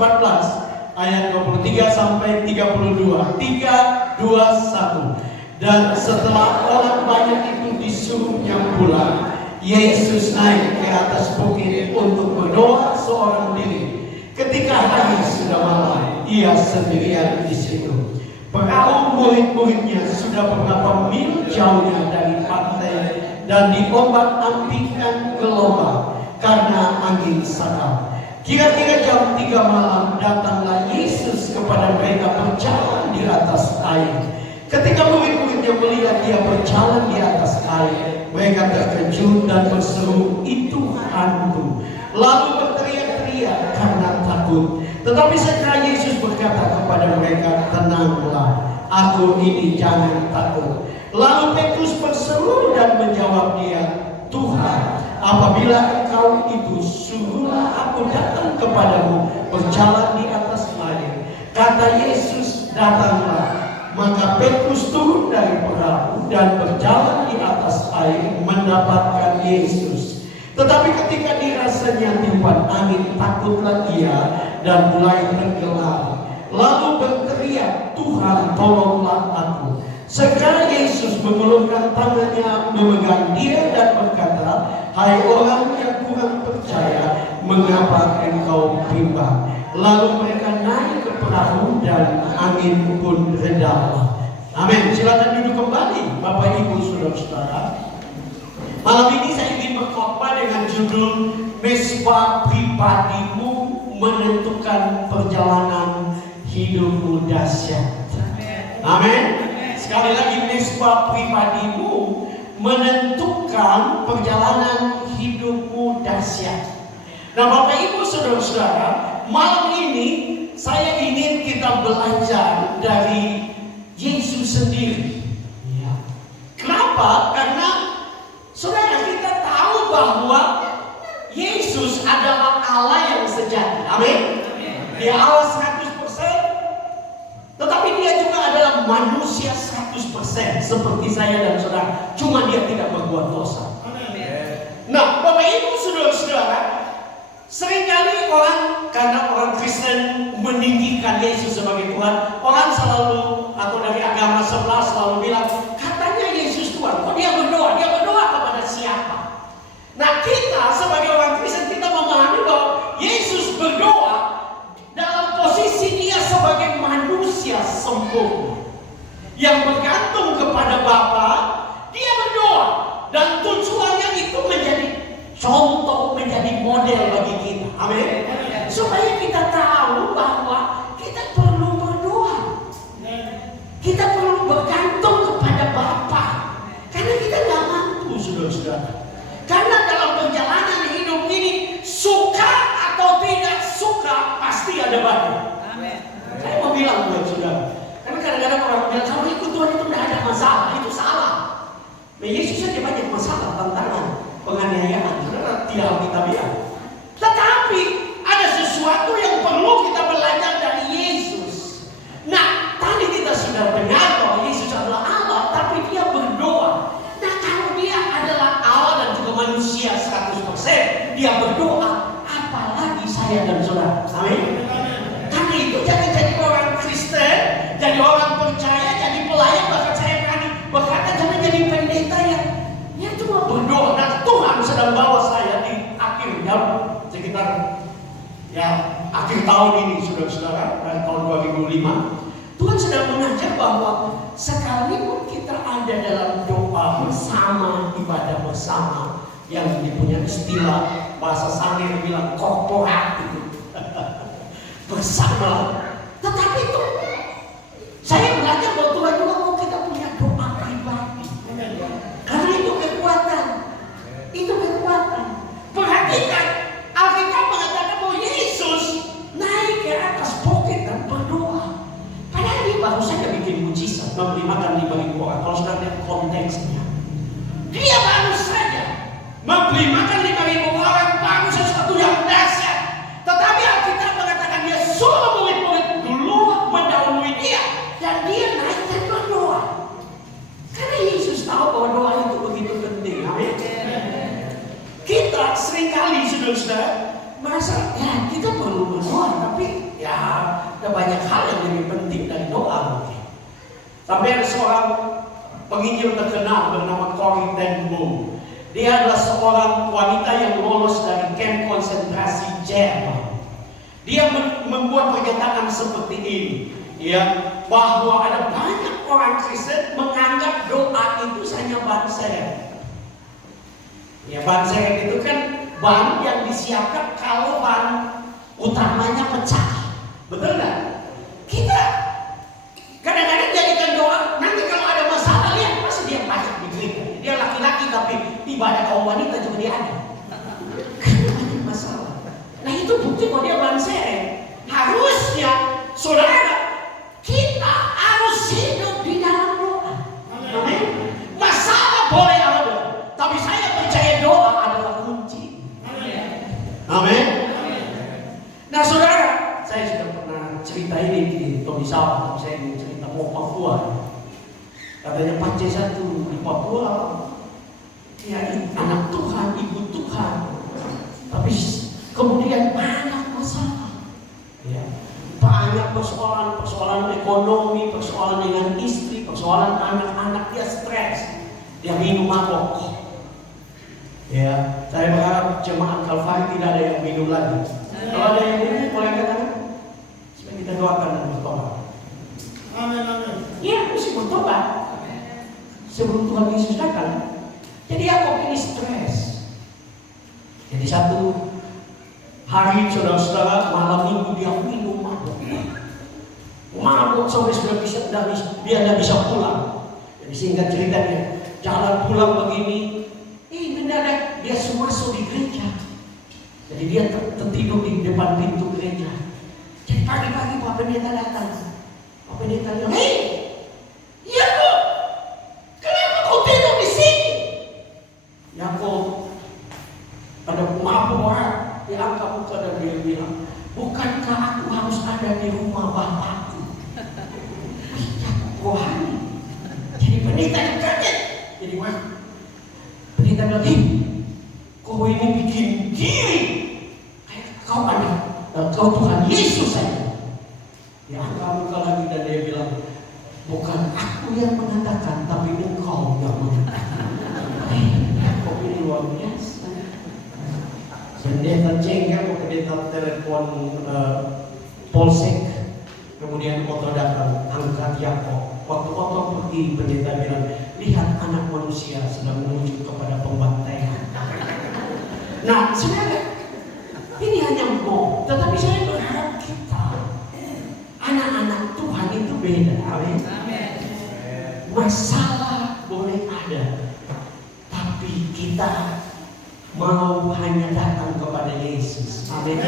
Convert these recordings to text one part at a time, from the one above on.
14 ayat 23 sampai 32. 3, 2, 1. Dan setelah orang banyak itu disuruhnya pulang, Yesus naik ke atas bukit untuk berdoa seorang diri. Ketika hari sudah malam, ia sendirian di situ. Perahu murid-muridnya sudah beberapa mil jauhnya dari pantai dan diombak-ambingkan gelombang karena angin sakal. Kira-kira jam 3 malam datanglah Yesus kepada mereka berjalan di atas air. Ketika murid-muridnya melihat dia berjalan di atas air, mereka terkejut dan berseru, "Itu hantu." Lalu berteriak-teriak karena takut. Tetapi segera Yesus berkata kepada mereka, "Tenanglah, aku ini, jangan takut." Lalu Petrus berseru dan menjawab dia, "Tuhan, apabila Engkau itu, suruhlah aku datang kepadamu berjalan di atas air." Kata Yesus, "Datanglah." Maka Petrus turun dari perahu dan berjalan di atas air mendapatkan Yesus. Tetapi ketika dirasanya tiupan angin, takutlah ia dan mulai tenggelam. Lalu berteriak, "Tuhan, tolonglah aku." Segera Yesus mengulurkan tangannya, memegang dia dan berkata, "Hai orang yang kurang percaya, mengapa engkau bimbang?" Lalu mereka naik ke perahu dan angin pun reda. Amin. Silakan duduk kembali, Bapak Ibu Saudara-saudara. Malam ini saya ingin berkhotbah dengan judul "Mesbah Pribadimu Menentukan Perjalanan Hidupmu Dahsyat." Amin. Sekali lagi, mesbah pribadimu menentukan perjalanan hidupmu dahsyat. Nah, Bapak Ibu Saudara-saudara, malam ini saya ingin kita belajar dari Yesus sendiri. Ya. Kenapa? Karena saudara, kita tahu bahwa Yesus adalah Allah yang sejati. Amin. Dia Allah 100%, tetapi dia juga adalah manusia 100%, seperti saya dan saudara. Cuma dia tidak berbuat dosa. Nah, Bapak Ibu Saudara-saudara, seringkali karena orang Kristen meninggikan Yesus sebagai Tuhan, orang selalu, atau dari agama sebelah selalu bilang, katanya Yesus Tuhan, kok dia berdoa? Dia berdoa kepada siapa? Nah, kita sebagai orang Kristen, kita memahami bahwa Yesus berdoa dalam posisi dia sebagai manusia sempurna yang bergantung kepada Bapa. Dia berdoa dan tujuannya itu menjadi contoh, menjadi model bagi kita. Amin. Supaya kita tahu bahwa kita perlu berdoa, kita perlu bergantung kepada Bapa, karena kita nggak mampu, saudara-saudara. Karena dalam perjalanan hidup ini, suka atau tidak suka, pasti ada badai. Saya mau bilang buat saudara, karena kadang-kadang orang bilang kalau ikut Tuhan itu tidak ada masalah, itu salah. Nah, Yesus saja banyak masalah, tantangan, penganiayaan, saudara, tidak alkitabiah. Tetapi ada sesuatu yang perlu kita belajar dari Yesus. Nah, tadi kita sudah dengar bahwa Yesus adalah Allah, tapi dia berdoa. Nah, kalau dia adalah Allah dan juga manusia 100%, dia berdoa, apalagi saya dan saudara. Amin. Karena itu jangan jadi orang Kristen, jadi orang percaya, jadi pelayan, bahkan saya berani berkata jangan jadi pendeta yang cuma berdoa. Nah, Tuhan sedang bawa saya di akhir jam sekitar akhir tahun ini, saudara-saudara, dari tahun 2005. Tuhan sedang mengajar bahwa sekalipun kita ada dalam doa bersama, ibadah bersama, yang dipunya istilah bahasa Sangir bilang korporat itu bersama, tetapi itu saya belajar bahwa Tuhan juga mau kita punya doa pribadi, karena itu kekuatan. Perhatikan, Alkitab mengatakan bahwa Yesus naik ke atas bukit dan berdoa. Padahal dia baru saja bikin mujizat, memberi makan 5.000 orang. Kalau sudah lihat konteksnya, dia baru saja memberi makan 5.000 orang, baru sesuatu yang dahsyat. Tetapi Alkitab mengatakan dia suruh murid-murid dulu mendahului dia, dan dia naik dan berdoa. Karena Yesus tahu bahwa doa itu begitu penting. Amin. Kita seringkali, saudara-saudara, merasa kita perlu berdoa, tapi Ada banyak hal yang lebih penting dari doa mungkin. Sampai ada seorang penginjil terkenal bernama Corrie ten Boom. Dia adalah seorang wanita yang lolos dari kamp konsentrasi Jerman. Dia membuat pernyataan seperti ini, ya, bahwa ada banyak orang Kristen menganggap doa itu hanya ban serep. Ya, ban serep itu kan ban yang disiapkan kalau ban utamanya pecah. Betul nggak? Kita kadang-kadang jadikan doa, nanti kalau ada masalah, lihat pasti dia banyak di gereja. Dia laki-laki tapi ibadah kaum wanita juga dia ada. Karena banyak masalah. Nah itu bukti bahwa dia ban serep. Harusnya, saudara, kita harus hidup di dalam doa. Amin. Masalah boleh ada, tapi saya percaya doa adalah kunci. Amin. Nah saudara, saya sudah pernah cerita ini di Tommy Sabah. Saya ingin cerita mau Papua. Katanya Pak C1 di Papua, ya anak Tuhan, ibu Tuhan, tapi kemudian banyak masalah. Ya, banyak persoalan ekonomi, persoalan dengan istri, persoalan anak-anak, dia stres, dia minum mabok. Ya, saya berharap jemaat Kalvari tidak ada yang minum lagi. Kalau ada yang minum, boleh katakan, supaya kita doakan dan bertobat. Amin, amin. Iya, mesti bertobat sebelum Tuhan Yesus datang. Jadi aku ini stres. Jadi satu hari saudara-saudara malam minggu dia minum mabuk sampai sudah dia tidak bisa pulang. Jadi singkat ceritanya, jalan pulang begini, mendadak dia masuk di gereja. Jadi dia tertidur di depan pintu gereja. Jadi pagi-pagi Pak Pendeta datang. Pak Pendeta bilang, "Hei, iya kok, kenapa kau tidur di sini?" Ya kok ada mabuk orang. Dia angkat muka dan dia bilang, "Bukankah aku harus ada di rumah Bapakku?" Ya rohani. Jadi pendeta kaget. Jadi wah, pendeta bilang, "Hei, kau ini bikin diri kayak kau ada, kau Tuhan Yesus saja." Dia angkat muka lagi dan dia bilang, "Bukan aku yang mengatakan, tapi engkau yang mengatakan." Kau ini luar biasa. Pendeta jengkel, pendeta telepon polsek, kemudian Otto datang, angkat Yakob. Waktu Otto pergi, pendeta bilang, "Lihat anak manusia sedang menuju kepada pembantaian." Nah, saudara, ini hanya mau, tetapi saya berharap kita, anak-anak Tuhan itu beda. Amin. Masalah boleh ada, tapi kita mau hanya datang kepada Yesus. Amin.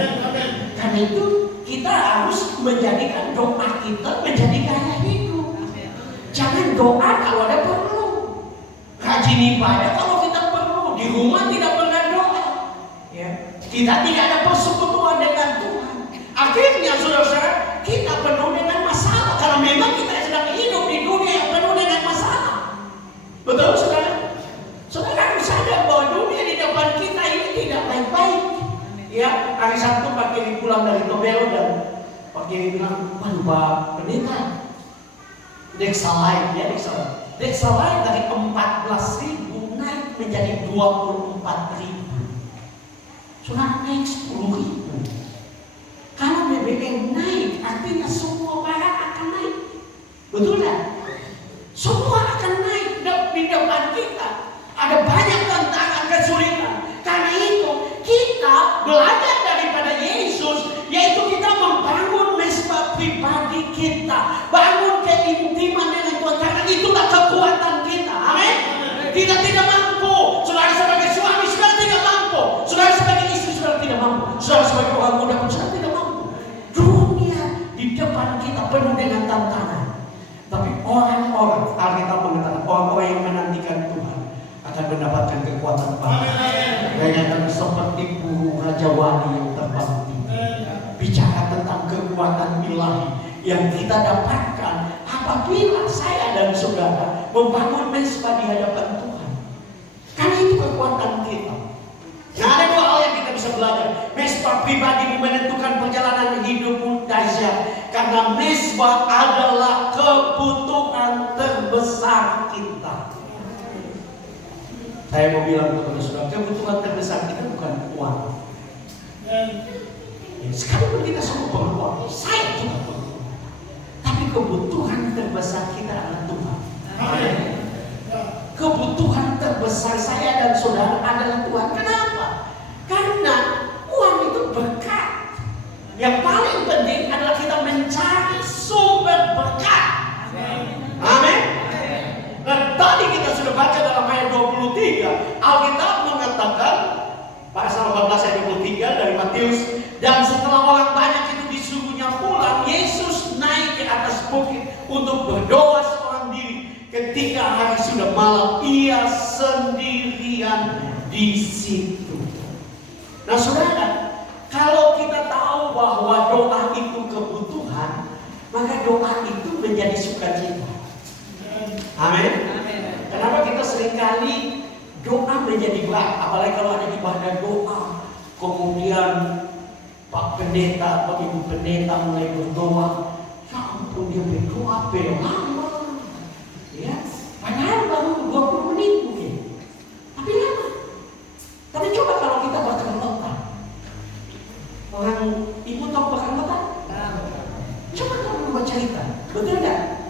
Karena itu kita harus menjadikan doa kita menjadi gaya hidup. Jangan doa kalau ada perlu, rajin ibadah kalau kita perlu, di rumah tidak pernah doa. Ya. Kita tidak ada persekutuan dengan Tuhan. Akhirnya saudara-saudara, kita penuh dengan masalah karena memang kita sedang hidup di dunia yang penuh dengan masalah. Betul saudara? Saudara harus sadar bahwa dunia di depan kita ini tidak baik-baik. Ya, hari Sabtu Pak Kiri pulang dari Tobelo dan Pak Kiri bilang, "Waduh Pak Pendeta, Dexalite ya, Dexalite dari 14.000 naik menjadi 24.000. Sudah naik 10.000. Kalau BBM naik, artinya semua barang akan naik. Betul tak? Semua akan naik di depan kita. Ada banyak tantangan, kesulitan. Karena itu kita belajar daripada Yesus, yaitu kita membangun mesbah pribadi kita, bangun keintiman dengan Tuhan. Karena itulah kekuatan kita. Amin. Kita tidak mampu. Saudara sebagai suami sudah tidak mampu. Saudara sebagai istri sudah tidak mampu. Saudara sebagai orang muda pun sudah tidak mampu. Dunia di depan kita penuh dengan tantangan. Tapi orang-orang, Alkitab mengatakan orang-orang yang menantikan Tuhan akan mendapatkan kekuatan baru. Kayaknya seperti burung raja wali yang terbang tinggi. Bicara tentang kekuatan ilahi yang kita dapatkan apabila saya dan saudara membangun mesbah di hadapan Tuhan. Karena itu kekuatan kita. Nah, ada dua hal yang kita bisa belajar. Mesbah pribadi menentukan perjalanan hidupmu dahsyat. Karena Karena mezbah adalah kebutuhan terbesar kita. Saya mau bilang kepada saudara, kebutuhan terbesar kita bukan uang. Sekalipun kita semua perlu uang, saya juga perlu uang. Tapi kebutuhan terbesar kita adalah Tuhan. Amin. Kebutuhan terbesar saya dan saudara adalah Tuhan. Kenapa? Karena uang itu berkat. Yang paling penting adalah kita mencari sumber berkat. Amin. Dan tadi kita sudah baca dalam ayat 23, Alkitab mengatakan pasal 18 ayat 23 dari Matius, dan setelah orang banyak itu disuruhnya pulang, Yesus naik ke atas bukit untuk berdoa seorang diri. Ketika hari sudah malam, ia sendirian di situ. Nah saudara, kalau kita tahu bahwa doa itu kebutuhan, maka doa itu menjadi sukacita. Amin. Kenapa kita seringkali doa menjadi berat, apalagi kalau ada ibadah doa, kemudian Pak Pendeta atau Ibu Pendeta mulai berdoa, ya ampun dia berdoa lama, ya, padahal baru 20 menit mungkin, tapi lama. Tapi coba kalau kita berkelompok, orang Ibu tahu berkelompok? Coba kamu buat cerita, betul enggak?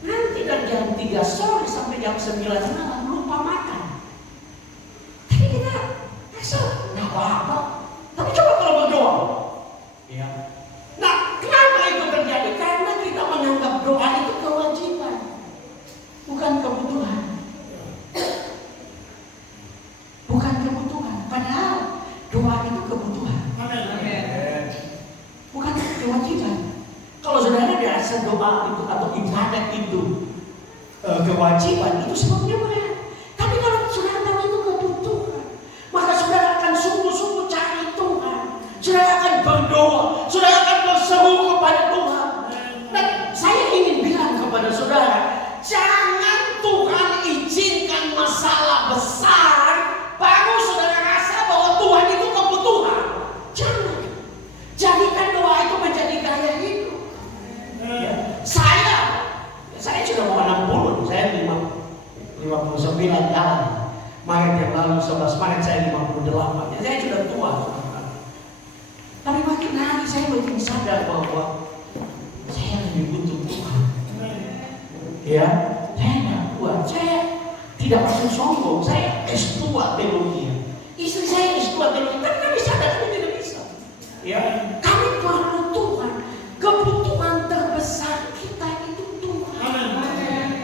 Nanti dari jam 3 sore sampai jam 9 malam lupa makan. Tapi kita asal nggak apa-apa. Tapi coba kalau berdoa, ya. Nah, kenapa itu terjadi? Karena kita menganggap doa itu kewajiban, bukan kebutuhan. Bukan kebutuhan. Padahal doa itu kebutuhan. Bukan kewajiban. Kalau saudara biasa doa itu atau ibadat itu kewajiban, itu sebabnya berat. Tapi kalau saudara tahu itu kebutuhan, maka saudara akan sungguh-sungguh cari Tuhan. Saudara akan berdoa, saudara akan berseru kepada Tuhan. Dan saya ingin bilang kepada saudara, jangan Tuhan izinkan masalah besar baru saudara rasa bahwa Tuhan itu kebutuhan. Jangan. Jadikan doa itu menjadi gaya hidup. Ya. Saya sudah mau 60, saya 59 tahun. Maret yang lalu 11 Maret saya 58. Ya, saya sudah tua. Tapi makin hari saya makin sadar bahwa saya lebih butuh Tuhan. Ya, saya tidak kuat. Saya tidak maksud sombong. Saya S2 teologi. Istri saya S2 teologi. Tapi kami sadar kami tidak bisa. Ya, kami perlu Tuhan. Kebutuhan terbesar kita itu Tuhan.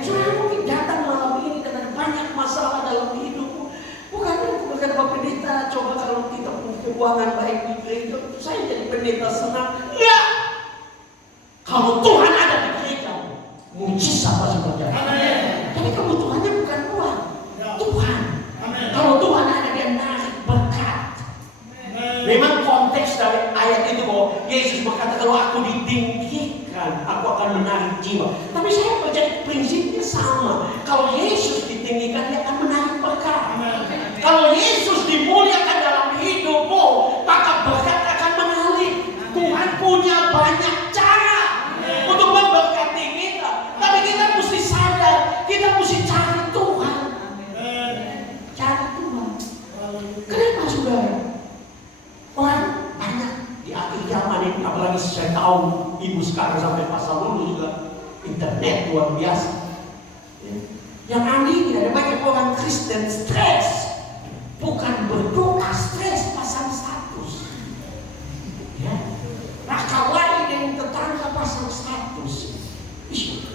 Saudara mungkin datang malam ini dengan banyak masalah dalam hidupmu. Bukan itu berkata Pak Pendeta, coba kalau kita punya keuangan baik di gereja, saya jadi pendeta senang. Ya, kalau Tuhan ada di gereja, mujizat pasti terjadi. Tapi kebutuhannya bukan uang, Tuhan. Kalau Tuhan ada, dia narik berkat. Memang konteks dari ayat itu bahwa Yesus berkata, kalau aku ditinggikan, aku akan menarik jiwa. Tapi saya percaya prinsipnya sama. Kalau Yesus ditinggikan, dia akan menarik berkat. Kalau Yesus dimuliakan dalam hidupmu, maka berkat akan mengalir. Tuhan punya banyak cara untuk memberkati kita. Tapi kita mesti sadar, kita mesti cari Tuhan. Cari Tuhan. Kenapa saudara? Orang banyak di akhir zaman ini, apalagi saya tahu ibu sekarang sampai pasal dulu juga internet luar biasa. Yang anehnya ada banyak orang Kristen stres, bukan berdoa, stres pasang status. Ya, nakal lagi dengan tetangga pasang status.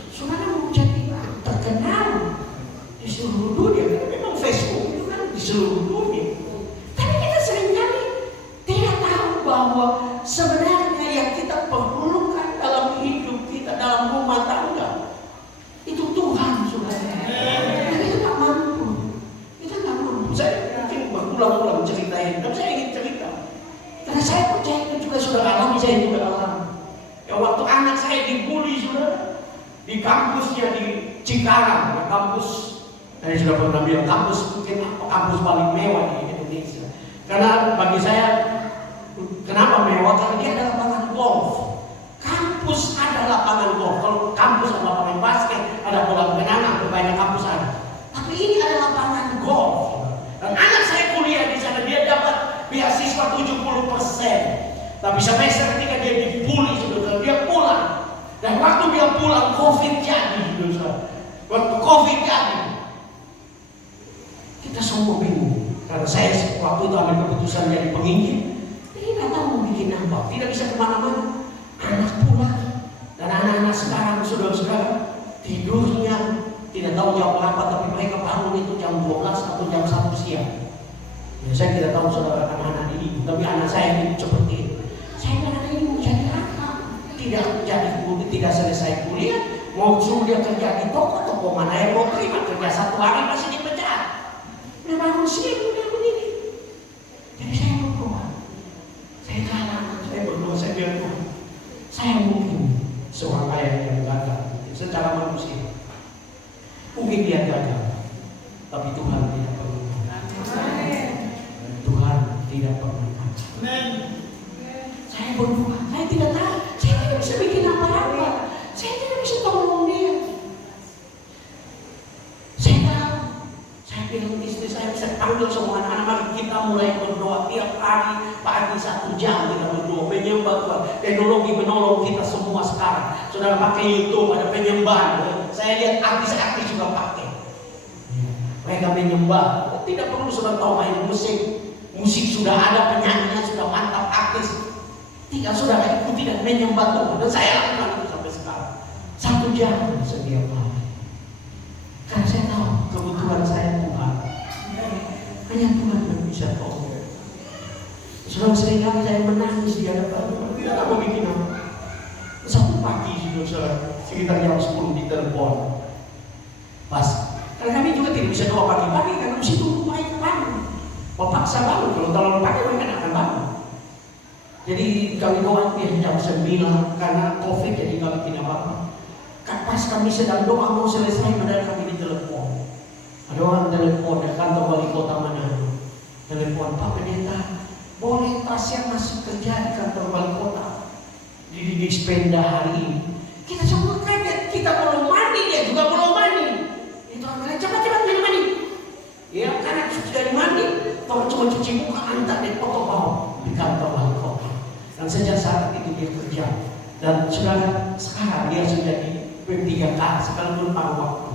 Saudara mau jadi terkenal di seluruh dunia, memang Facebook itu kan di seluruh dunia. Tapi kita seringkali tidak tahu bahwa sebenarnya yang kita perlukan dalam hidup kita, dalam rumah tangga, itu Tuhan, saudara. Dan kita tak mampu. Kita tak mampu. Saya mungkin berulang-ulang ceritain, dan saya ingin cerita. Karena saya percaya itu juga sudah alami, saya juga alami. Ya, waktu anak saya dibully, saudara, di kampusnya di Cikarang, ya, kampus, saya sudah pernah bilang kampus mungkin kampus paling mewah di Indonesia. Karena bagi saya, kenapa mewah? Karena dia adalah lapangan golf. Kampus dia dipulih, saudara. Dia pulang. Dan waktu dia pulang, COVID jadi, saudara. Waktu COVID jadi, kita semua bingung. Karena saya waktu itu ambil keputusan jadi penginjil, tidak tahu mau bikin apa, tidak bisa kemana-mana. Anak pulang, dan anak-anak sekarang, saudara-saudara, tidurnya tidak tahu jam berapa, tapi mereka bangun itu jam 12 atau jam 1 siang. Ya, saya tidak tahu saudara anak-anak ini, tapi anak saya ini seperti itu. Saya bilang, ini mau jadi apa? Tidak selesai kuliah, mau suruh dia kerja di toko mana yang mau terima kerja 1 hari masih dipecat. Dia bangun siang udah begini. Jadi saya berdoa, saya berdoa, saya bilang Tuhan, saya mungkin seorang ayah yang gagal secara manusia. Mungkin dia gagal, tapi Tuhan tidak pernah. Tuhan tidak pernah. Saya berdoa, saya tidak tahu, saya tidak bisa bikin apa-apa, saya tidak bisa tolong dia. Saya tahu, saya bilang istri saya panggil semua anak-anak, mari kita mulai berdoa tiap hari pagi 1 jam kita berdoa menyembah Tuhan. Teknologi menolong kita semua sekarang. Saudara pakai YouTube, ada penyembahan. Saya lihat artis-artis juga pakai. Mereka menyembah. Tidak perlu sudah tahu main musik. Musik sudah ada, penyanyinya sudah mantap, artis. Tinggal saudara itu tidak menyembah Tuhan. Dan saya lakukan itu sampai sekarang. 1 jam setiap hari. Karena saya tahu kebutuhan saya Tuhan. Hanya Tuhan yang bisa tolong. Sudah seringkali saya menangis di hadapan Tuhan. Tidak tahu bikin apa. 1 pagi saudara, sekitar jam 10 ditelepon. Pas, karena kami juga tidak bisa doa pagi-pagi karena mesti tunggu mereka bangun. Paksa bangun, kalau terlalu pagi mereka akan bangun. Jadi kami doa jam 9 karena COVID, jadi kami tidak bangun. Pas kami sedang doa mau selesai, mendadak kami ditelepon. Ada orang telepon dari kantor wali kota Manado. Telepon, Pak Pendeta, boleh Tasya masih kerja di kantor wali kota di Spenda hari ini? Kita semua kaget, kita belum mandi, dia juga belum mandi. Itu orang bilang, cepat-cepat minum mandi. Ya, karena sudah mandi, kalau cuma cuci muka, antar dia foto bawa di kantor wali kota. Dan sejak saat itu dia kerja. Dan saudara, sekarang dia sudah di P3K, sekalipun paruh waktu.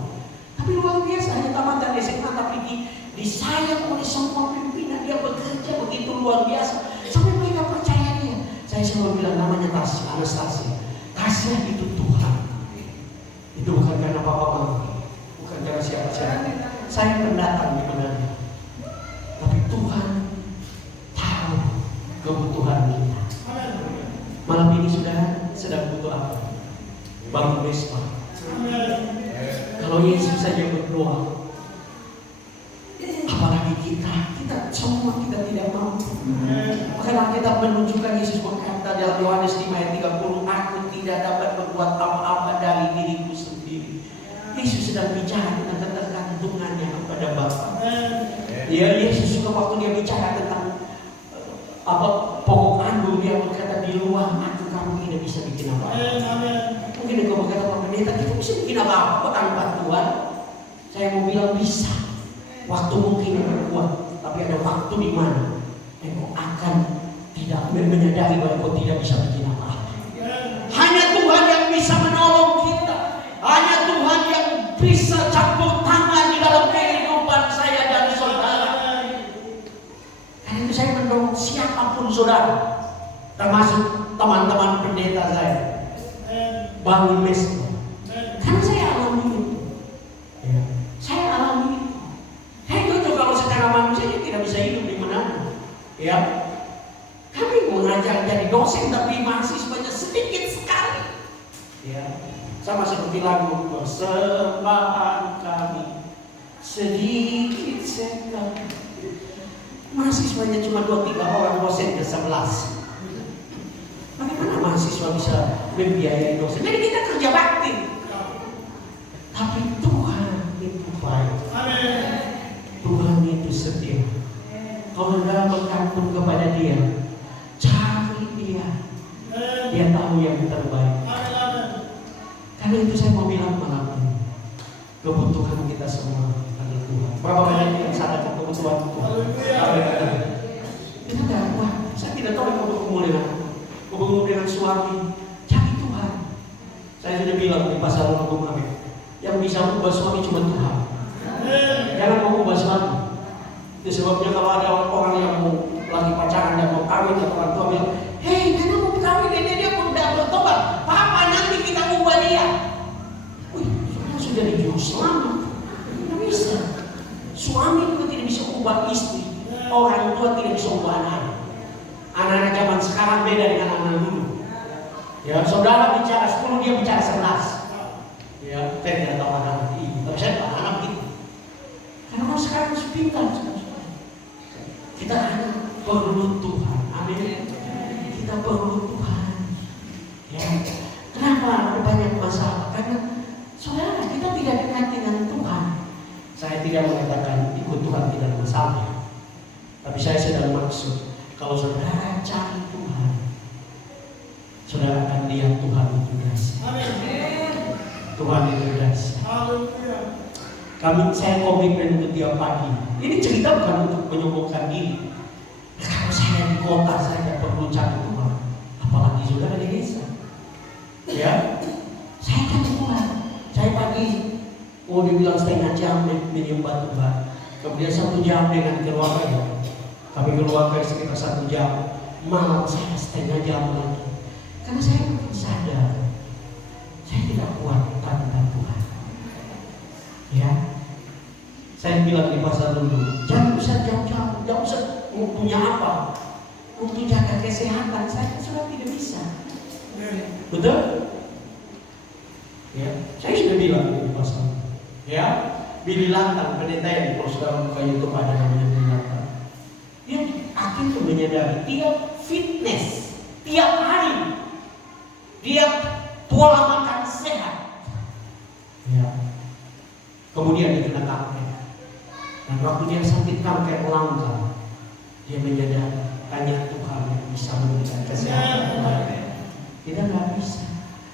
Tapi luar biasa, hanya tamatan SMA, tapi disayang oleh semua pimpinan. Dia bekerja begitu luar biasa, sampai mereka percaya dia. Saya selalu bilang namanya Tasya, Anastasia. Tasya itu Tuhan. Itu bukan karena Bapak, bukan karena siapa-siapa. Saya pendatang di Manado. Tapi Tuhan tahu kebutuhan kita. Malam ini saudara sedang butuh apa? Bangun Vespa. Kalau Yesus saja berdoa, apalagi kita semua kita tidak mampu. Karena kita menunjukkan Yesus berkata dalam Yohanes 5 ayat 30, aku tidak dapat berbuat apa-apa dari diriku sendiri. Yesus sedang bicara tentang ketergantungannya kepada Bapa. Yesus juga waktu dia bicara tentang pokok anggur, dia berkata di luar aku kamu tidak bisa bikin apa. Mungkin engkau berkata Pak Pendeta, kita bisa bikin apa-apa tanpa Tuhan. Saya mau bilang bisa. Waktu mungkin kuat, tapi ada waktu di mana engkau akan tidak menyadari bahwa engkau tidak bisa bikin apa-apa. Hanya Tuhan yang bisa menolong kita. Hanya Tuhan yang bisa campur tangan di dalam kehidupan saya dan saudara. Karena itu saya mendorong siapapun saudara, termasuk teman-teman pendeta saya, bangun Vespa. Karena saya alami itu. Saya alami itu. Saya jujur kalau secara manusia tidak bisa hidup di mana. Ya, kami mengajar jadi dosen tapi mahasiswanya sedikit sekali. Ya, sama seperti lagu persembahan kami sedikit sekali. Mahasiswanya cuma 2-3 orang, dosennya 11. Bagaimana mahasiswa bisa membiayai dosen? Jadi kita kerja bakti. Tapi Tuhan itu baik. Tuhan itu setia. Kalau Anda bergantung kepada Dia, cari Dia. Dia tahu yang terbaik. Karena itu saya mau bilang malam ini, kebutuhan kita semua adalah Tuhan. Berapa banyak yang sadar kebutuhan Tuhan? Kita tidak kuat. Saya tidak tahu yang untuk kemuliaan. Hubungan dengan suami, cari Tuhan. Saya sudah bilang di pasal kemarin, yang bisa mengubah suami cuma Tuhan. Jangan mengubah suami. Itu sebabnya kalau ada orang yang mau lagi pacaran dan mau kawin, atau orang tua bilang, hei, dia mau kawin, dia pun tidak bertobat. Papa, nanti kita ubah dia. Wih, sudah dijuru selamat. Tidak bisa. Suami itu tidak bisa ubah istri. Orang tua tidak bisa ubah anak. Anak-anak zaman sekarang beda dengan anak dulu. Ya, saudara bicara 10, dia bicara 11. Ya, saya tidak tahu anak ini, tapi saya tahu anak itu. Karena orang sekarang harus pintar. Kita hanya perlu Tuhan. Amin. Kita perlu Tuhan. Ya. Kenapa ada banyak masalah? Karena saudara, kita tidak dekat dengan Tuhan. Saya tidak mengatakan ikut Tuhan tidak ada masalah. Tapi saya sedang maksud, kalau saudara cari Tuhan, saudara akan lihat Tuhan itu dahsyat. Tuhan itu dahsyat. Saya komitmen untuk tiap pagi. Ini cerita bukan untuk menyombongkan diri. Kalau saya di kota, saya tidak perlu cari Tuhan. Apalagi saudara di desa. Ya, saya cari Tuhan. Saya pagi, dibilang setengah jam menyembah Tuhan. Kemudian 1 jam dengan keluarga ya. Kami keluarga sekitar 1 jam. Malam saya setengah jam lagi. Karena saya mungkin sadar, saya tidak kuat tanpa Tuhan. Ya, saya bilang di pasar dulu, jangan usah jauh-jauh, jangan usah punya apa untuk jaga kesehatan. Saya sudah tidak bisa. Betul? Ya, saya sudah bilang di pasar. Ya, Billy Lantang, pendeta yang kalau sudah buka YouTube ada namanya Billy Lantang. Dia akhirnya menyadari dia fitness tiap hari, dia pola makan sehat. Ya. Kemudian dia kena kanker. Dan waktu dia sakit kanker langka, dia menyadari hanya Tuhan yang bisa memberikan kesehatan. Kita nggak bisa.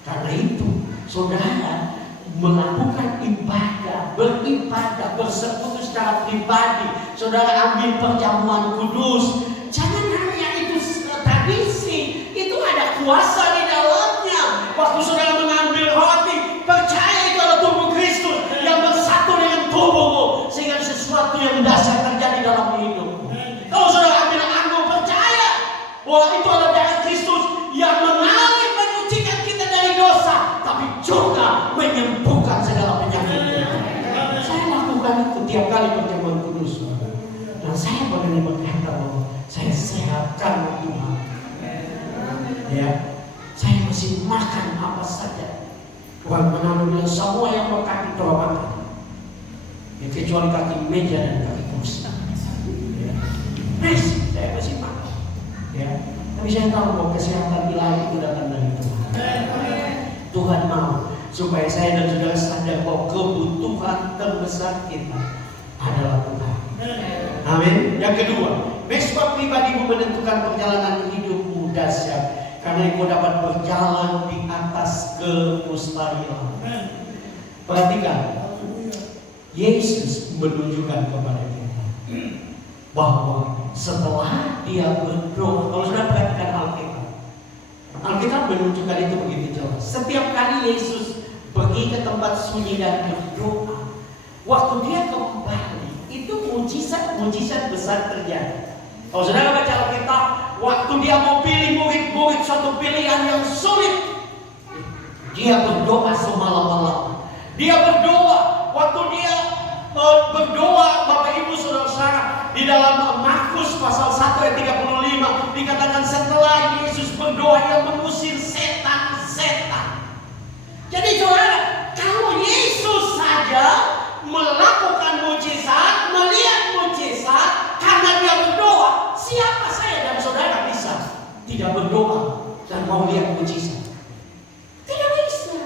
Karena itu, saudara melakukan ibadah, beribadah, bersekutu secara pribadi. Saudara ambil perjamuan kudus. Jangan hanya itu tradisi, itu ada kuasa di dalamnya. Waktu saudara mengambil roti, percaya itu adalah tubuh Kristus yang bersatu dengan tubuhmu, sehingga sesuatu yang dahsyat terjadi dalam hidupmu. Kalau saudara ambil anggur, percaya bahwa itu adalah darah Kristus yang mengalir menyucikan kita dari dosa, tapi juga menyembuhkan segala penyakit. Saya lakukan itu tiap kali perjamuan kudus. Dan saya berani berkata bahwa saya sehat karena Tuhan. Ya, saya masih makan apa saja. Tuhan mengambil semua yang berkaki terobatan. Ya, kecuali kaki meja dan kaki kursi. Ya. Saya masih makan. Ya. Tapi saya tahu bahwa kesehatan ilahi itu datang dari Tuhan. Tuhan mau supaya saya dan saudara sadar bahwa kebutuhan terbesar kita adalah Tuhan. Amin. Yang kedua, mesbah pribadimu menentukan perjalanan hidupmu dahsyat, karena engkau dapat berjalan di atas kemustahilan. Perhatikan, Yesus menunjukkan kepada kita bahwa setelah dia berdoa, kalau sudah perhatikan Alkitab menunjukkan itu begitu jelas. Setiap kali Yesus pergi ke tempat sunyi dan berdoa, waktu dia kembali, itu mujizat besar terjadi. Kalau saudara baca Alkitab, waktu dia mau pilih murid-murid suatu pilihan yang sulit, dia berdoa semalam-malam. Dia berdoa, waktu dia berdoa, Bapak Ibu Saudara-saudara, di dalam Markus pasal 1 ayat 35 dikatakan setelah Yesus berdoa, ia mengusir setan-setan. Jadi saudara, kalau Yesus saja melakukan mujizat, melihat mujizat karena dia berdoa, siapa saya dan saudara bisa tidak berdoa dan mau lihat mujizat? Tidak bisa.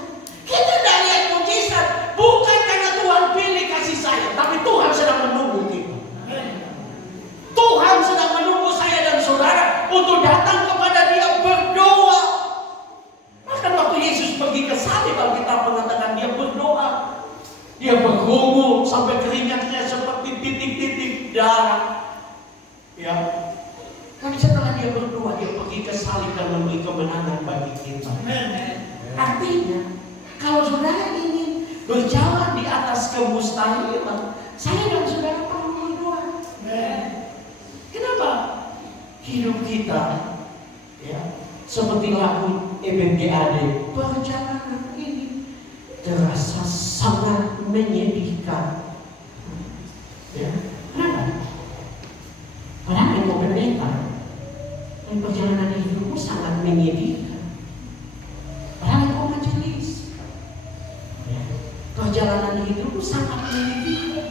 Kita tidak lihat mujizat bukan karena Tuhan pilih kasih saya, tapi Tuhan sedang menunggu kita. Tuhan sedang menunggu saya dan saudara untuk datang kepada Dia berdoa. Bahkan waktu Yesus pergi ke salib, Alkitab mengatakan dia berdoa. Dia bergumul sampai keringatnya seperti titik-titik darah. Ya. Tapi setelah dia berdoa, dia pergi ke salib dan memberi kemenangan bagi kita. Amen. Artinya, kalau saudara ingin berjalan di atas kemustahilan, saya dan saudara perlu berdoa. Kenapa? Hidup kita ya seperti lagu EBGAD, perjalanan ini terasa sangat menyedihkan. Ya, kenapa? Padahal yang pendeta, perjalanan hidupmu sangat menyedihkan. Padahal yang majelis, ya, perjalanan hidupmu sangat menyedihkan.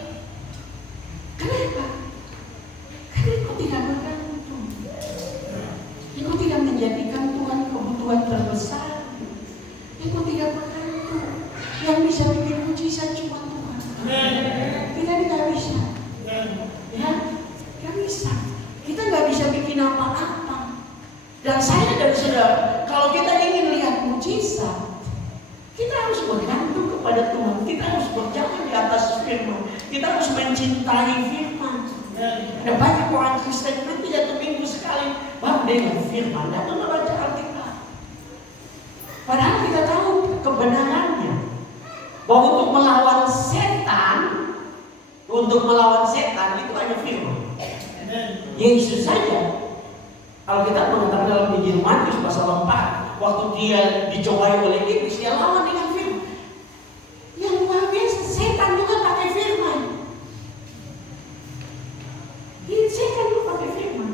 Kenapa? Karena engkau tidak bergantung. Engkau tidak menjadikan Tuhan kebutuhan terbesar. Engkau tidak bergantung. Yang bisa bikin mujizat cuma Tuhan. Kita tidak bisa. Ya, nggak bisa. Kita nggak bisa bikin apa-apa. Dan saya dan saudara, kalau kita ingin lihat mujizat, kita harus bergantung kepada Tuhan. Kita harus berjalan di atas firman. Kita harus mencintai firman. Ada banyak orang Kristen nanti satu minggu sekali baru dengan firman dan membaca Alkitab. Padahal kita tahu kebenarannya bahwa untuk melawan setan itu hanya firman. Yesus saja, Alkitab mengatakan dalam Injil Matius pasal 4, waktu dia dicobai oleh iblis, dia lawan dengan firman. Yang luar biasa, setan juga pakai firman. Setan juga pakai firman.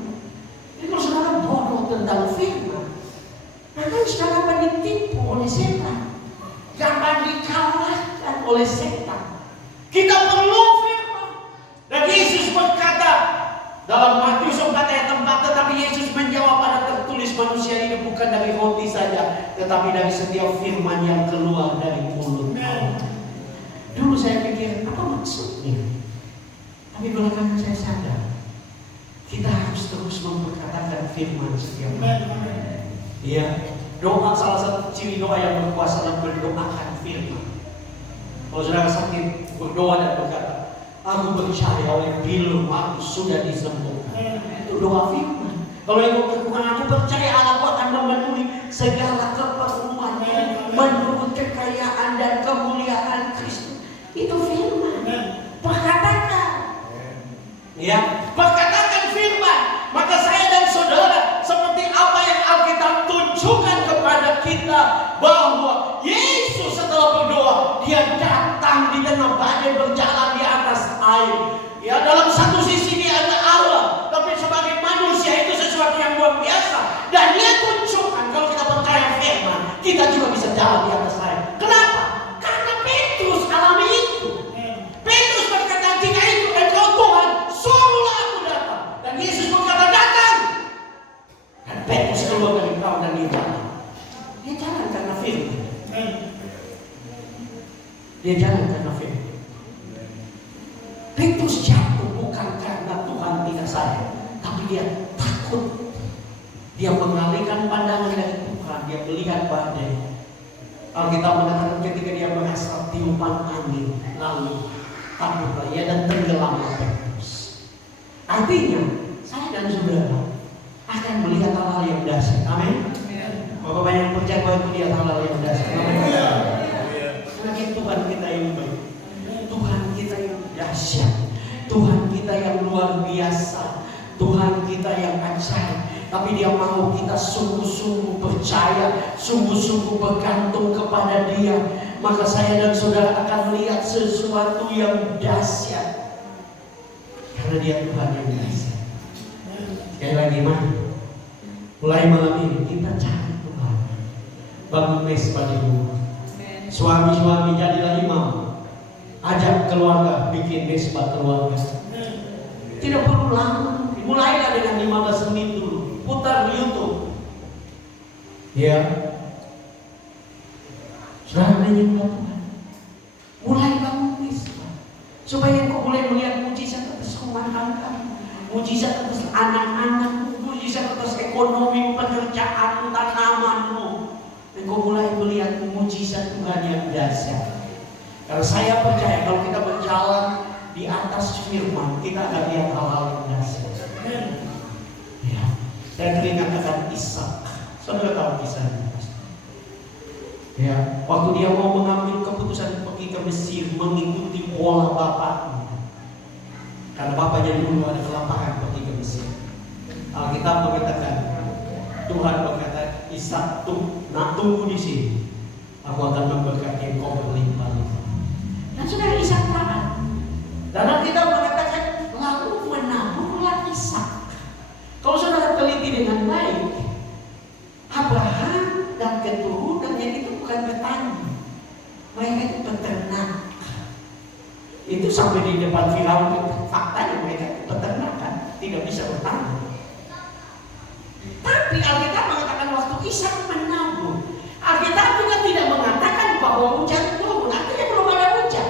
Jadi kalau saudara bodoh tentang firman, maka saudara akan ditipu oleh setan, gampang dikalahkan oleh setan. Kita perlu firman. Dan Yesus berkata dalam Matius 4 ayat 4, tetapi Yesus menjawab, ada tertulis manusia hidup bukan dari roti saja, tetapi dari setiap firman yang keluar dari mulut Allah. Dulu saya pikir, apa maksudnya? Tapi belakangan saya sadar, kita harus terus memperkatakan firman setiap hari. Iya, doa salah satu ciri doa yang berkuasa adalah mendoakan firman. Kalau saudara sakit, berdoa dan berkata, aku percaya oleh pilu aku sudah disembuhkan. Itu doa firman. Kalau yang kekurangan, aku percaya Allah akan memenuhi segala keperluan menurut kekayaan dan kemuliaan Kristus. Itu firman. Perkatakan. Ya, perkatakan firman. Maka saya dan saudara, seperti apa yang Alkitab tunjukkan kepada kita, bahwa Yesus setelah berdoa, dia datang di tengah badai, berjalan di atas air. Ya, dalam satu sisi dia ada Allah, tapi sebagai manusia itu sesuatu yang luar biasa. Dan dia tunjukkan kalau kita percaya firman, kita juga bisa jalan di atas air. Kenapa? Karena Petrus alami itu. Petrus berkata, jika itu engkau Tuhan, suruhlah aku datang. Dan Yesus berkata, datang. Dan Petrus keluar dari perahu dan dia jalan. Dia jalan karena firman. Dia jalan karena firman. Petrus jatuh bukan karena Tuhan tidak sayang, tapi dia takut. Dia mengalihkan pandangan dari Tuhan. Dia melihat badai. Alkitab mengatakan ketika dia merasa tiupan angin, lalu takutlah ia dan tenggelamlah Petrus. Artinya, saya dan saudara akan melihat hal-hal yang dahsyat. Amin. Bapak banyak percaya bahwa itu dia hal-hal yang dahsyat. Amin. Karena Tuhan kita yang baik, Tuhan kita yang dahsyat, Tuhan kita yang luar biasa, Tuhan kita yang ajaib. Tapi dia mau kita sungguh-sungguh percaya, sungguh-sungguh bergantung kepada dia. Maka saya dan saudara akan melihat sesuatu yang dahsyat. Karena dia Tuhan yang dahsyat. Sekali lagi, mulai malam ini kita cari Tuhan. Bangun mesbah di rumah. Suami-suami jadilah imam. Ajak keluarga bikin mesbah keluarga. Tidak perlu lama. Mulailah dengan 15 menit dulu. Putar di YouTube. Ya. Saudara menyembah Tuhan. Mulai bangun mesbah. Supaya engkau mulai melihat mujizat atas rumah tangga, mujizat atas anak-anakmu, mujizat atas ekonomi, pekerjaan, tanamanmu. Engkau mulai melihat mujizat Tuhan yang dahsyat. Karena saya percaya kalau kita berjalan di atas firman, kita akan lihat hal-hal yang dahsyat. Ya. Saya teringat akan Ishak. Saudara tahu kisahnya. Ya, waktu dia mau mengambil keputusan pergi ke Mesir mengikuti pola bapaknya. Karena bapaknya dulu ada kelaparan pergi ke Mesir. Alkitab mengatakan, Tuhan berkata, Ishak tunggu di sini. Aku akan memberkati engkau berlimpah-limpah. Dan saudara Ishak taat. Dan Alkitab mengatakan, lalu menabunglah Ishak. Kalau saudara teliti dengan baik, Abraham dan keturunannya itu bukan petani, mereka itu peternak. Itu sampai di depan Firaun, faktanya mereka itu peternak kan, tidak bisa bertani. Tapi Alkitab mengatakan waktu Ishak menabung, Alkitab juga tidak mengatakan bahwa hujan turun, artinya belum ada hujan.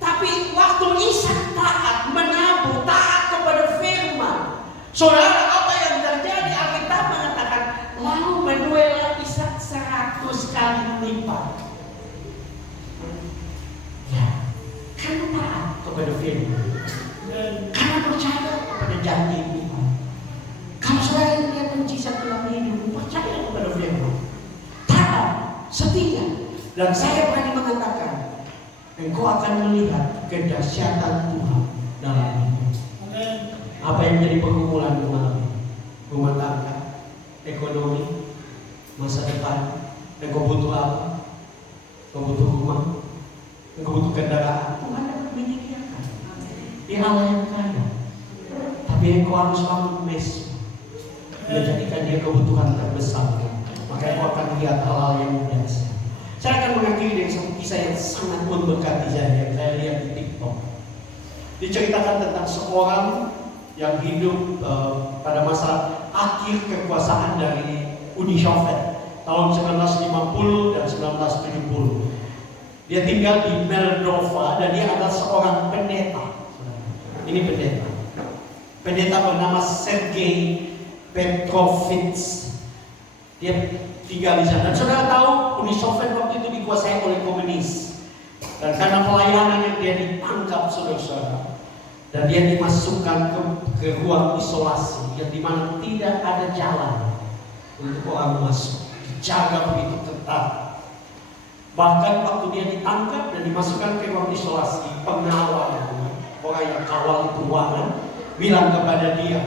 Tapi waktu Ishak taat, menabung, taat kepada firman, saudara, apa yang terjadi? Alkitab mengatakan lalu menuailah Ishak 100 kali lipat. Ya, karena taat kepada firman, karena percaya kepada janji Tuhan. Kalau saudara lihat mujizat dalam hidup, percaya kepada firman, taat, setia, dan saya berani mengatakan, engkau akan melihat kedahsyatan Tuhan dalam hidup. Apa yang jadi pergumulan malam ini? Rumah tangga, ekonomi, masa depan. Engkau butuh apa? Engkau butuh rumah, engkau butuh kendaraan. Tuhan akan menyediakan. Dia Allah yang kaya. Tapi engkau harus bangun mes, menjadikan dia kebutuhan terbesar. Maka engkau akan lihat hal-hal yang biasa. Saya akan mengakhiri dengan satu kisah yang sangat memberkati saya yang saya lihat di TikTok. Diceritakan tentang seorang yang hidup pada masa akhir kekuasaan dari Uni Soviet tahun 1950 dan 1970. Dia tinggal di Moldova dan dia adalah seorang pendeta. Ini pendeta. Pendeta bernama Sergei Petrovich. Dia tinggal di sana. Dan saudara tahu Uni Soviet waktu itu dikuasai oleh komunis. Dan karena pelayanannya dia ditangkap saudara-saudara. Dan dia dimasukkan ke ruang isolasi yang dimana tidak ada jalan untuk orang masuk, dijaga begitu ketat. Bahkan waktu dia ditangkap dan dimasukkan ke ruang isolasi, pengawal orang yang kawal itu ruangan bilang kepada dia,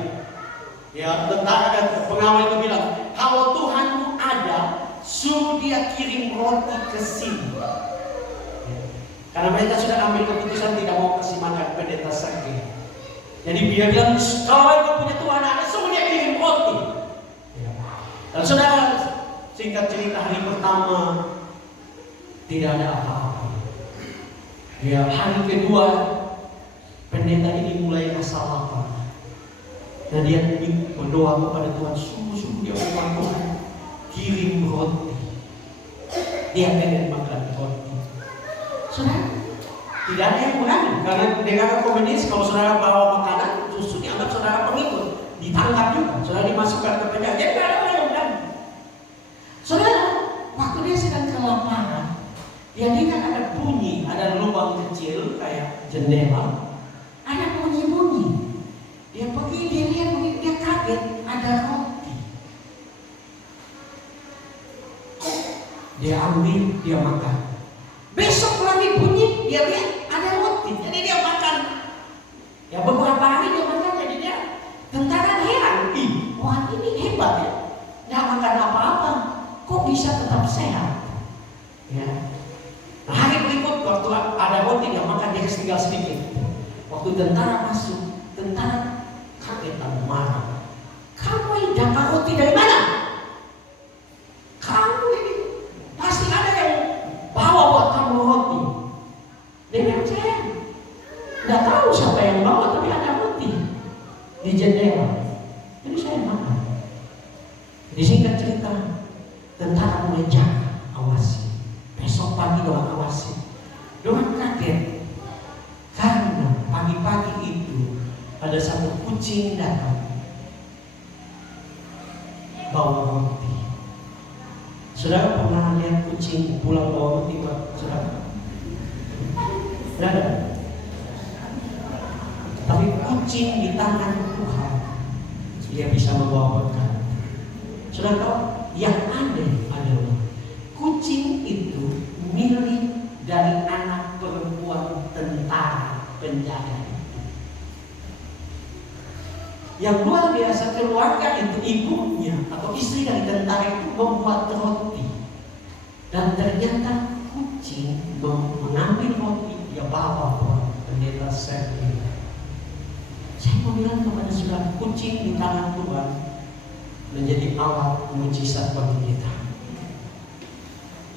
ya tentara dan pengawal itu bilang, kalau Tuhanmu ada, suruh dia kirim roti ke sini. Karena mereka sudah ambil keputusan tidak mau kasih makan pendeta Sergei. Jadi dia bilang, kalau engkau punya Tuhan ada, suruh dia kirim roti. Dan saudara, singkat cerita, hari pertama tidak ada apa-apa. Ya, hari kedua pendeta ini mulai rasa lapar. Dan dia berdoa kepada Tuhan, sungguh-sungguh dia berdoa, Tuhan kirim roti. Dia pengen makan roti. Saudara, tidak ada yang berani karena negara komunis kalau saudara bawa makanan justru dianggap saudara pengikut, ditangkap juga, saudara dimasukkan ke penjara. Jadi tidak ada orang yang berani. Saudara, waktu dia sedang kelaparan, dia dengar ada bunyi, ada lubang kecil kayak jendela, ada bunyi-bunyi. Dia pergi, dia lihat, dia kaget, ada roti. Dia ambil, dia makan. Besok lagi bunyi, dia lihat ada roti, jadi dia makan. Ya beberapa hari dia makan, jadi dia tentara heran, orang ini hebat ya, nggak makan apa-apa, kok bisa tetap sehat? Ya. Nah, hari berikut waktu ada roti dia makan, dia tinggal sedikit. Waktu tentara masuk, tentara kaget dan marah. Kamu ini dapat roti dari mana? Kamu ini pasti ada yang bawa buat kamu roti. Dia bilang, saya nggak tahu siapa yang bawa, tapi ada roti di jendela. Jadi saya makan. Di singkat cerita, tentara mulai jaga, awasi. Besok pagi doang awasi. Doang kaget karena pagi-pagi itu ada satu kucing datang bawa roti. Saudara pernah lihat kucing pulang bawa roti buat saudara? Tidak. Tapi kucing di tangan Tuhan, dia bisa membawa berkat. Saudara tahu, yang Yang luar biasa, keluarga itu ibunya atau istri dari tentara itu membuat roti. Dan ternyata kucing mengambil roti, dia bawa buat pendeta Sergei. Saya mau bilang kepada saudara, kucing di tangan Tuhan menjadi alat mujizat bagi kita.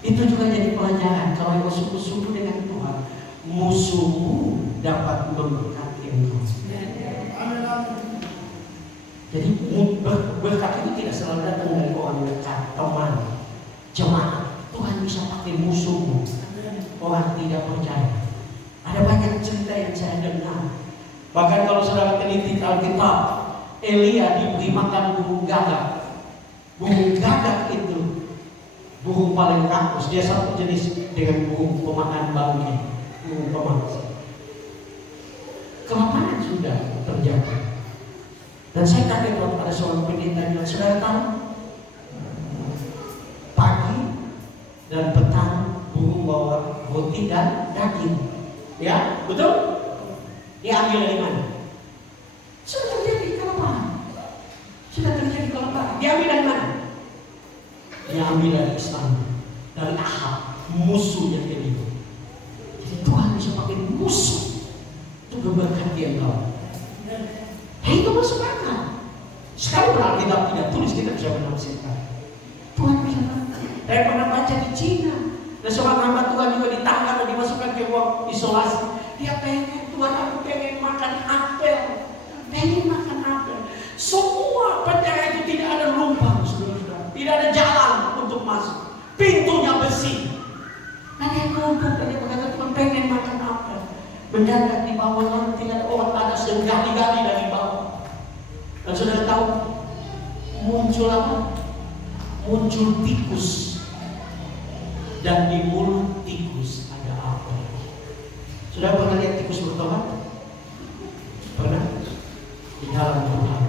Itu juga jadi pelajaran. Kalau engkau sungguh-sungguh dengan Tuhan, musuhmu dapat memberkati engkau. Jadi berkat itu tidak selalu datang dari orang dekat, teman, jemaat. Tuhan bisa pakai musuhmu, orang tidak percaya. Ada banyak cerita yang saya dengar. Bahkan kalau saudara teliti Alkitab, Elia diberi makan burung gagak. Burung gagak itu burung paling rakus. Dia satu jenis dengan burung pemakan bangkai, burung pemakan. Kelaparan sudah terjadi. Dan saya kaget waktu ada seorang pendeta bilang, saudara tahu, pagi dan petang burung bawa roti dan daging. Ya, betul? Dia ambil dari mana? Sudah terjadi kelaparan. Dia ambil dari mana? Dia ambil dari Islam, dari Ahab, musuhnya dia. Jadi Tuhan bisa pakai musuh untuk memberkati engkau. Itu masuk akal. Sekarang Alkitab tidak tulis, kita bisa menafsirkan. Tuhan bisa pakai. Saya pernah baca di Cina, dan seorang hamba Tuhan juga ditangkap dan dimasukkan ke ruang isolasi. Dia pengen, Tuhan aku pengen makan apel. Pengen makan apel. Semua penjara itu tidak ada lubang, saudara-saudara. Tidak ada jalan untuk masuk. Pintunya besi. Dan dia ngomong, dia berkata, Tuhan pengen makan apel. Mendadak di bawah lantai ada orang ada segali-gali dari bawah. Dan saudara tahu muncul apa? Muncul tikus. Dan di mulut tikus ada apa? Sudah pernah lihat tikus bertobat? Pernah? Di dalam Tuhan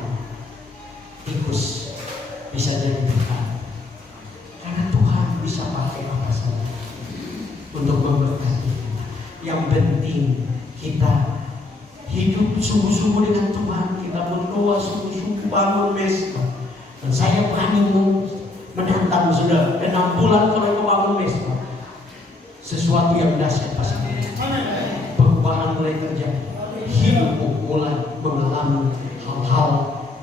tikus bisa jadi berkat. Karena Tuhan bisa pakai apa saja untuk memberkati kita. Yang penting kita hidup sungguh-sungguh dengan Tuhan. Kita berdoa sungguh-sungguh, bangun mesbah. Dan saya berani menantang saudara, 6 bulan kalau kau bangun mesbah, sesuatu yang dahsyat pasti. Perubahan mulai terjadi. Hidupmu mulai mengalami hal-hal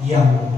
yang